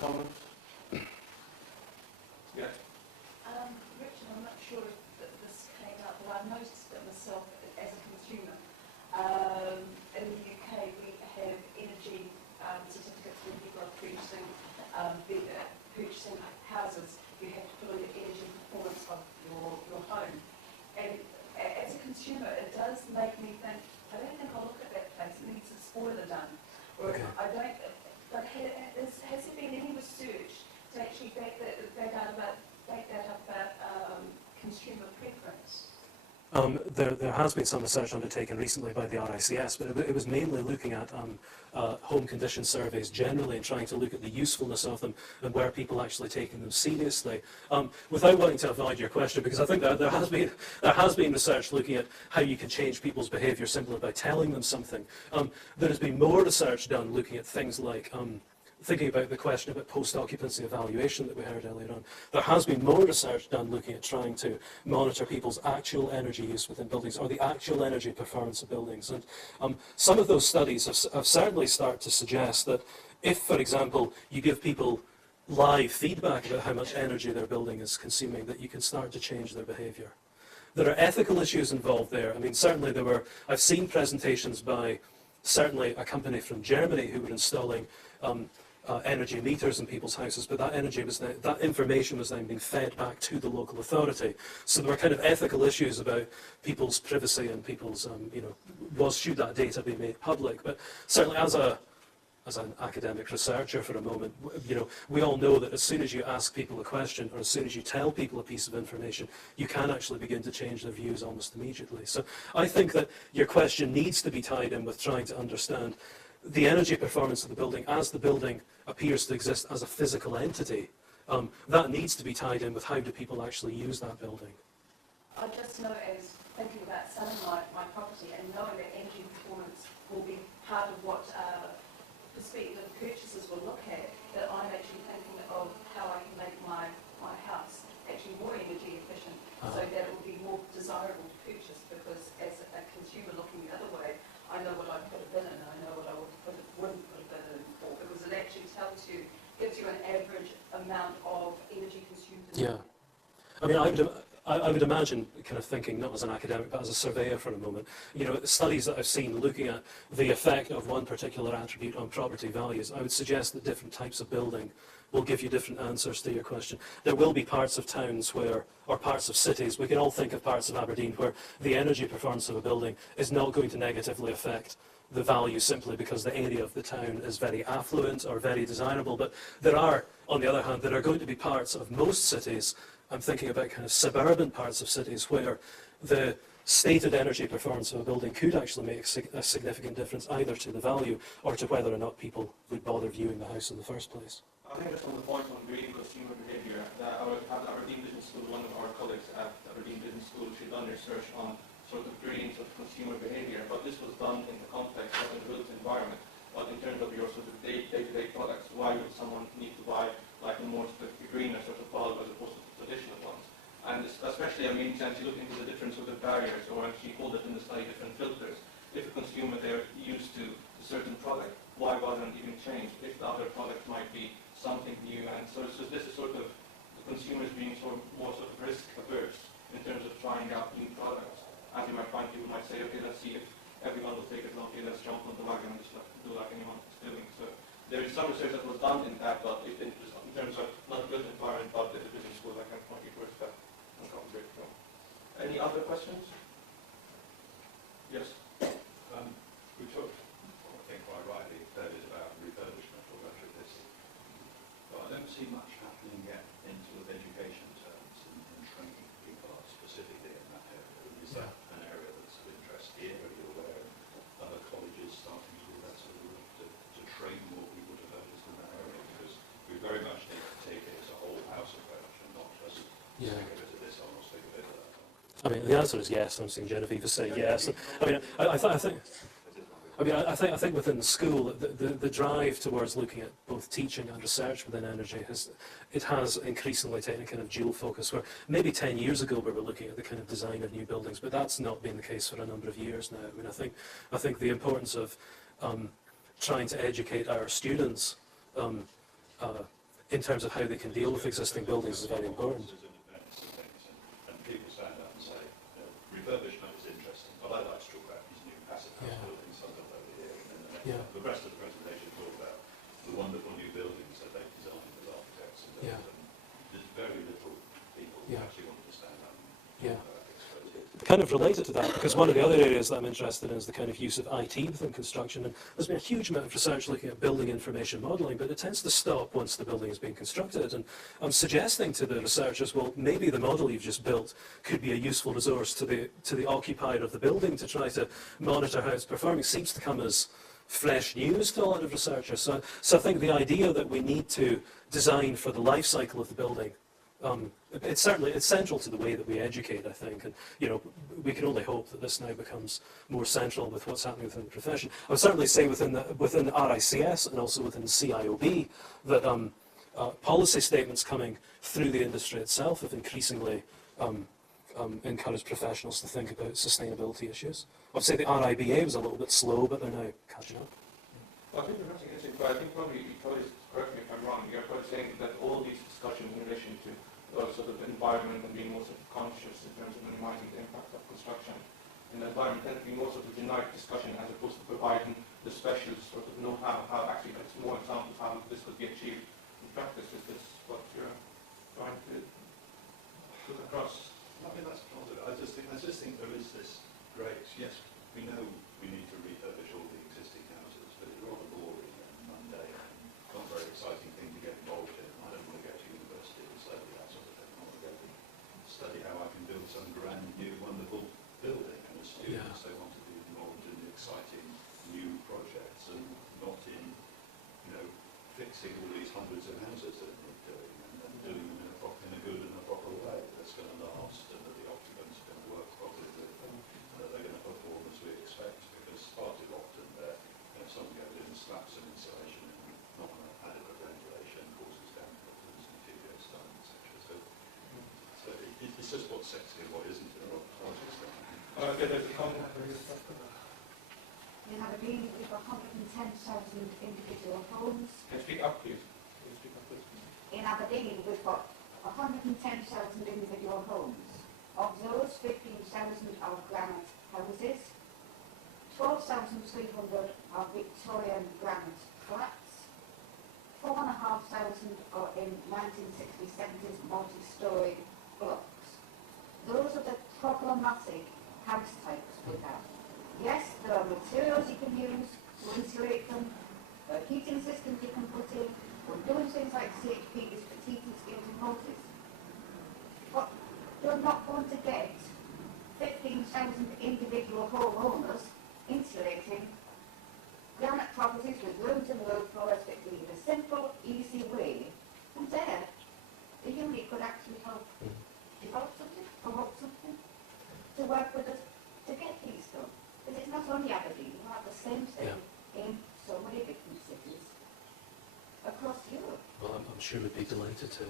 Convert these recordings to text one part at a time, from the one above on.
comments? Yeah. Richard, I'm not sure if this came up, but I've noticed it myself as a consumer. In the UK, we have energy certificates when people are purchasing houses. You have to put on the energy performance of your home. And as a consumer, it does make me think, I don't think I'll look at that place. It needs a spoiler done. Or Okay. I don't. But has there been any research to actually back that up about consumer preference? There has been some research undertaken recently by the RICS, but it was mainly looking at home condition surveys generally and trying to look at the usefulness of them and where people actually taking them seriously. Without wanting to avoid your question, because I think that there has been research looking at how you can change people's behaviour simply by telling them something. There has been more research done looking at things like thinking about the question about post-occupancy evaluation that we heard earlier on. There has been more research done looking at trying to monitor people's actual energy use within buildings or the actual energy performance of buildings. And some of those studies have certainly started to suggest that if, for example, you give people live feedback about how much energy their building is consuming, that you can start to change their behaviour. There are ethical issues involved there. I mean, certainly I've seen presentations by certainly a company from Germany who were installing energy meters in people's houses, but that information was then being fed back to the local authority. So there were kind of ethical issues about people's privacy and people's, should that data be made public? But certainly as an academic researcher for a moment, we all know that as soon as you ask people a question or as soon as you tell people a piece of information, you can actually begin to change their views almost immediately. So I think that your question needs to be tied in with trying to understand the energy performance of the building as the building appears to exist as a physical entity. That needs to be tied in with how do people actually use that building. I just know, as thinking about selling my property and knowing that energy performance will be part of what prospective purchasers will look at, that I'm actually thinking of how I can make my house actually more energy efficient so that it will be more desirable to purchase, because as a consumer looking the other way, I know what I put a bin in and I know what I wouldn't put a bin in for, because it actually gives you an average amount of energy consumed. Yeah. I mean, I would imagine, kind of thinking not as an academic but as a surveyor for a moment, studies that I've seen looking at the effect of one particular attribute on property values, I would suggest that different types of building will give you different answers to your question. There will be parts of towns or parts of cities, we can all think of parts of Aberdeen where the energy performance of a building is not going to negatively affect the value simply because the area of the town is very affluent or very desirable. But there are, on the other hand, there are going to be parts of most cities, I'm thinking about kind of suburban parts of cities, where the stated energy performance of a building could actually make a significant difference either to the value or to whether or not people would bother viewing the house in the first place. I think just on the point on grading consumer behaviour, that at Aberdeen Business School, one of our colleagues at Aberdeen Business School, she'd done research on sort of grading of consumer behaviour, but this was done in the context of a built environment. But in terms of your sort of day-to-day products, why would someone need to buy like a more sort of greener sort of bulb as opposed to the traditional ones? And especially, I mean, since you look into the different sort of barriers, or as she called it in the study, different filters, if a consumer they're used to a certain product, why bother and even change if the other product might be something new? And so this is sort of the consumers being more sort of risk averse in terms of trying out new products. And you might find people might say, okay, let's see if everyone will take it, okay, let's jump on the wagon and just do like anyone is doing. So there is some research that was done in that, but in terms of not built environment, but the business school, I can point you towards that and concentrate from. Any other questions? Yes. We talked, I think quite rightly, earlier about refurbishment or retrofitting, but I don't see much happening yet in sort of education terms and training people specifically in that area. Is that an area that's of interest here? Are you aware of other colleges starting to do that sort of work to train more people developers in that area? Because we very much need to take it as a whole house approach and not just stick a bit of this on or stick a bit of that on. I mean, the answer is yes. I'm seeing Genevieve say yes. I mean, I think within the school, the drive towards looking at both teaching and research within energy has increasingly taken a kind of dual focus, where maybe 10 years ago we were looking at the kind of design of new buildings, but that's not been the case for a number of years now. I mean, I think the importance of trying to educate our students in terms of how they can deal with existing buildings is very important. And people stand up and say, refurbishment is interesting, but I like to talk about these new passive house buildings, I've got over here, and then the rest of the presentation talk about the wonderful new buildings that they've designed as architects and builders, and there's very little people who actually want to stand up and talk about expertise. Kind of related to that, because one of the other areas that I'm interested in is the kind of use of IT within construction, and there's been a huge amount of research looking at building information modelling, but it tends to stop once the building has been constructed, and I'm suggesting to the researchers, well, maybe the model you've just built could be a useful resource to the occupier of the building to try to monitor how it's performing. It seems to come as fresh news to a lot of researchers, so I think the idea that we need to design for the life cycle of the building, it's central to the way that we educate, I think, and we can only hope that this now becomes more central with what's happening within the profession. I would certainly say within the RICS and also within the CIOB that policy statements coming through the industry itself have increasingly encouraged professionals to think about sustainability issues. I'd say the RIBA was a little bit slow, but they're now catching up. Well, I think you're interesting, but I think probably, correct me if I'm wrong, you're probably saying that all these discussions in relation to sort of environment and being more sort of conscious in terms of minimizing the impact of construction in the environment tend to be more sort of generic discussion as opposed to providing the specialist sort of know-how, how actually it's more examples how this could be achieved in practice. Is this what you're trying to put across? I mean, that's part of it. I just think there is this great, yes, we know we need to refurbish all the existing houses, but it's rather boring and mundane and not a very exciting thing to get involved in. I don't want to go to university and study that sort of thing. I want to go and study how I can build some brand new, wonderful building. And as students, they want to be involved in exciting new projects and not in, fixing all these hundreds of houses that need doing and doing them in a good and a proper way that's going to last and that the occupants are going to work properly with them, that they're going to perform as we expect, because far too often someone goes in and slaps some insulation and not adequate ventilation causes damp problems in a few years' time, etc. So it's just what's sexy and what isn't in a lot of projects. There's a comment. In Aberdeen, we've got 110,000 individual homes. Can you speak up, please? Can you speak up, please? In Aberdeen, we've got 110,000 individual homes. Of those, 15,000 are granite houses, 12,300 are Victorian granite flats, 4,500 are in 1960s, 70s multi-storey blocks. Those are the problematic house types we have. Yes, there are materials you can use to insulate them, there are heating systems you can put in, we're doing things like CHP, district heating schemes and motors. But you're not going to get 15,000 individual homeowners insulating granite properties with rooms and low floors that in a simple, easy way. And there, the unit could actually help develop something, promote something, to work with us to get these done. Because it's not only Aberdeen, you have the same thing in so many different cities across Europe. Well, I'm sure we'd be delighted to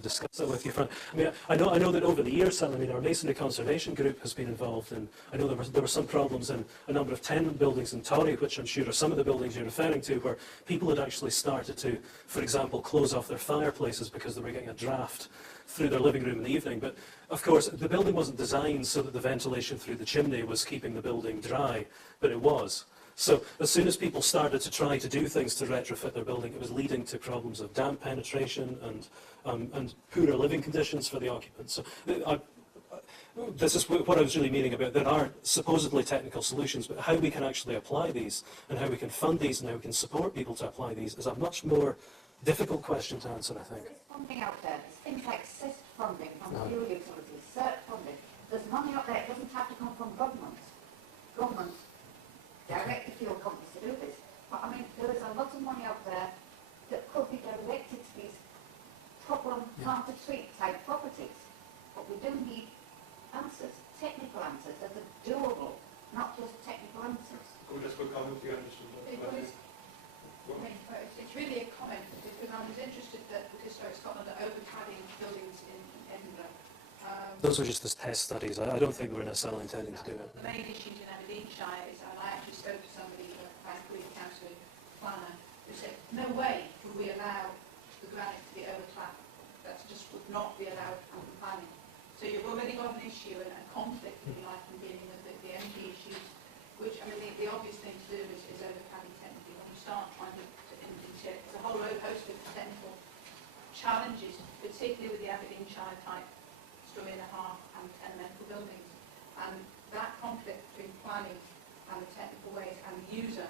discuss that with you, Fran. I mean, I know that over the years, our Masonry Conservation Group has been involved in. I know there were some problems in a number of tenement buildings in Torry, which I'm sure are some of the buildings you're referring to, where people had actually started to, for example, close off their fireplaces because they were getting a draft through their living room in the evening. But of course, the building wasn't designed so that the ventilation through the chimney was keeping the building dry, but it was. So as soon as people started to try to do things to retrofit their building, it was leading to problems of damp penetration and poorer living conditions for the occupants. So this is what I was really meaning about. There are supposedly technical solutions, but how we can actually apply these and how we can fund these and how we can support people to apply these is a much more difficult question to answer, I think. There's funding out there. There's things like CIST funding from fuel utilities, CERT funding. There's money out there. It doesn't have to come from government. Government direct the fuel companies to do this. But I mean, there is a lot of money out there that could be directed to these problem hard to treat type properties. But we do need answers, technical answers that are doable, not just technical answers. Could we just put comment here? It's really a comment because I was interested that the Historic Scotland are overcrowding buildings in Edinburgh. Those were just as test studies. I don't think we're necessarily intending to do it. The main issues in Aberdeenshire is, and I actually spoke to somebody, a council planner, who said, no way would we allow the granite to the overclap. That just would not be allowed under planning. So you've already got an issue and a conflict, if you like, in dealing with the energy issues, which, I mean, the obvious thing to do is overcladding technically. When you start trying to there's a whole host of technical challenges, particularly with the Aberdeenshire type story and a half and tenement buildings. And that conflict between planning and the technical ways and the user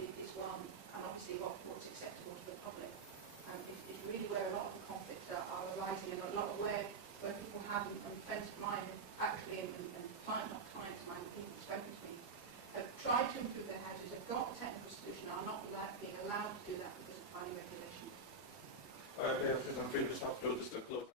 is one, and obviously what's acceptable to the public. Is really where a lot of the conflicts are arising, and a lot of where people have, and friends of mine actually, and not clients of mine, people who've spoken to me, have tried to improve their houses, have got a technical solution, are not being allowed to do that because of planning regulations. I'm afraid we just have to go just to close.